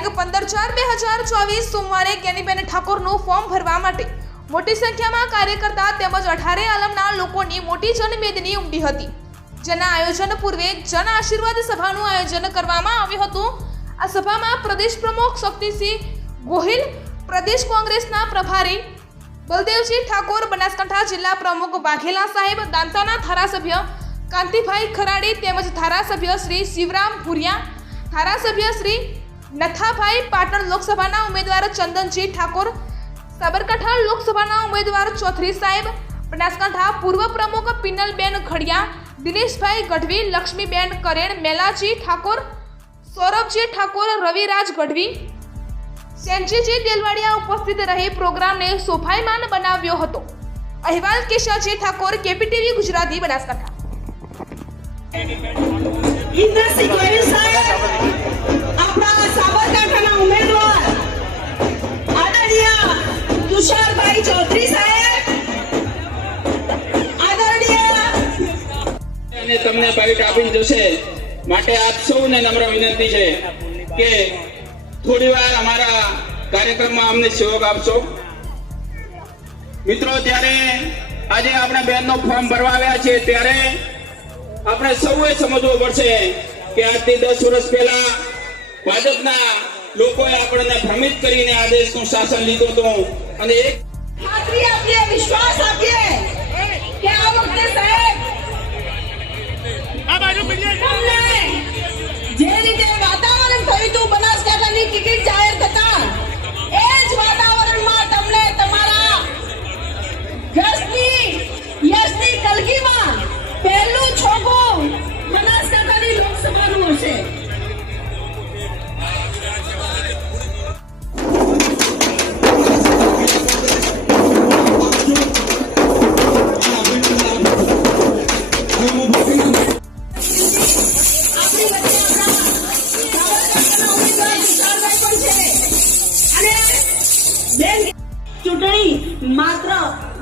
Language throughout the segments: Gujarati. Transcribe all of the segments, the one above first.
પંદર ચાર બે હજાર ચોવીસ સોમવારે કેનીબેન ઠાકોરનું ફોર્મ ભરવા માટે મોટી સંખ્યામાં કાર્યકર્તા તેમજ અઢારે આલમના લોકોની મોટી જનમેદની ઉમટી હતી. જેના આયોજન પૂર્વે જન આશીર્વાદ સભાનું આયોજન કરવામાં આવ્યું હતું. આ સભામાં પ્રદેશ પ્રમુખ શક્તિસિંહ ગોહિલ, પ્રદેશ કોંગ્રેસના પ્રભારી બલદેવજી ઠાકોર, બનાસકાંઠા જિલ્લા પ્રમુખ વાઘેલા સાહેબ, દાંતાના ધારાસભ્ય કાંતિભાઈ ખરાડી તેમજ ધારાસભ્ય શ્રી શિવરામ ભુરિયા, ધારાસભ્ય શ્રી નથાભાઈ પાટણ લોકસભાના ઉમેદવાર ચંદનજી ઠાકોર, સાબરકાંઠા લોકસભાના ઉમેદવાર ચૌધરી સાહેબ, બનાસકાંઠા પૂર્વ પ્રમુખ પિનલબેન ઘડિયા, દિનેશભાઈ ગઢવી, લક્ષ્મીબેન કરેણ, મેલાજી ઠાકોર, સૌરભજી ઠાકોર, રવિરાજ ગઢવી. સેન્જીજી દેલવાડિયા ઉપસ્થિત રહી પ્રોગ્રામને શોભાયમાન બનાવ્યો હતો. અહેવાલ કેશાજી ઠાકોર, કેપીટીવી ગુજરાતી, બનાસકાંઠા. અને તમને બાઇટ જશે. માટે આપ સૌને નમ્ર વિનંતી છે કે થોડી વાર અમારા કાર્યક્રમમાં અમને સહયોગ આપશો. મિત્રો, ત્યારે આજે આપણે બેનનો ફોર્મ ભરવા આવ્યા છે ત્યારે આપણે સૌએ સમજવું પડશે કે આજથી દસ વર્ષ પહેલા ભાજપના લોકોએ આપણને ભ્રમિત કરીને આ દેશનું શાસન લીધું હતું. અને એક વિશ્વાસ માત્ર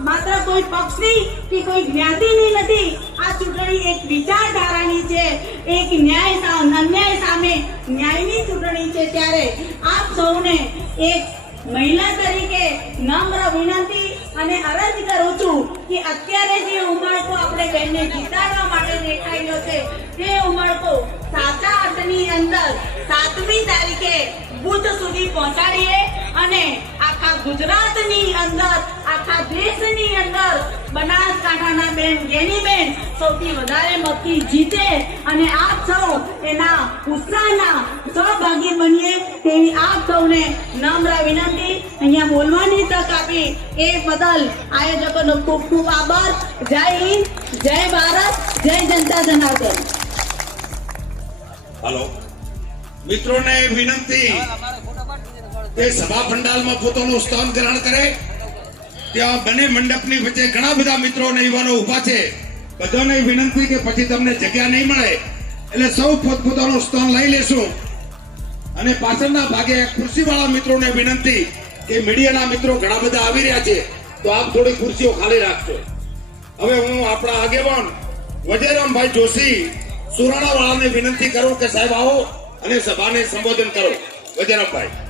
માત્ર કોઈ પક્ષની કે કોઈ જ્ઞાતિની નથી. આ ચૂંટણી એક વિચારધારાની છે. એક ન્યાય અન્યાય સામે ન્યાયની ચૂંટણી છે ત્યારે આપ સૌને એક મહિલા તરીકે નમ્ર વિનંતી અને અરજ કરું છું કે અત્યારે જે ઉમળકો આપણે બેનને જીતાડવા માટે દેખાયો છે, તે ઉમળકો સાચા અર્થની અંદર સાતમી તારીખે બુથ સુધી પહોંચાડીએ અને આખા ગુજરાતની અંદર, આખા દેશની અંદર બનાસકાંઠાના બેન ગેનીબેન સૌથી વધારે મતથી જીતે અને આપ સૌ એના ઉત્સાહના સહભાગી બનીએ તેવી આપ સૌને નમ્ર વિનંતી. અહીંયા બોલવાની તક આપી એ બદલ આયોજકોનો ખૂબ ખૂબ આભાર. જય હિન્દ, જય ભારત, જય જનતા જનાર્દન. હાલો મિત્રોને વિનંતી તે સભા પંડાલમાં પોતાનું સ્થાન ગ્રહણ કરે. ત્યાં બંને મંડપની વચ્ચે ઘણા બધા મિત્રો અને યુવાનો ઊભા છે. બધાને વિનંતી કે પછી તમને જગ્યા નહીં મળે, એટલે સૌ પોતપોતાનું સ્થાન લઈ લેશું. અને પાછળના ભાગે ખુરશીવાળા મિત્રોને વિનંતી કે મીડિયાના મિત્રો ઘણા બધા આવી રહ્યા છે, તો આપ થોડી ખુરશીઓ ખાલી રાખજો. હવે હું આપણા આગેવાન વજયરામભાઈ જોશી સુરાણા વાળાને વિનંતી કરું કે સાહેબ આવો. અને સભાને સંબોધન કરો. વજેરામભાઈ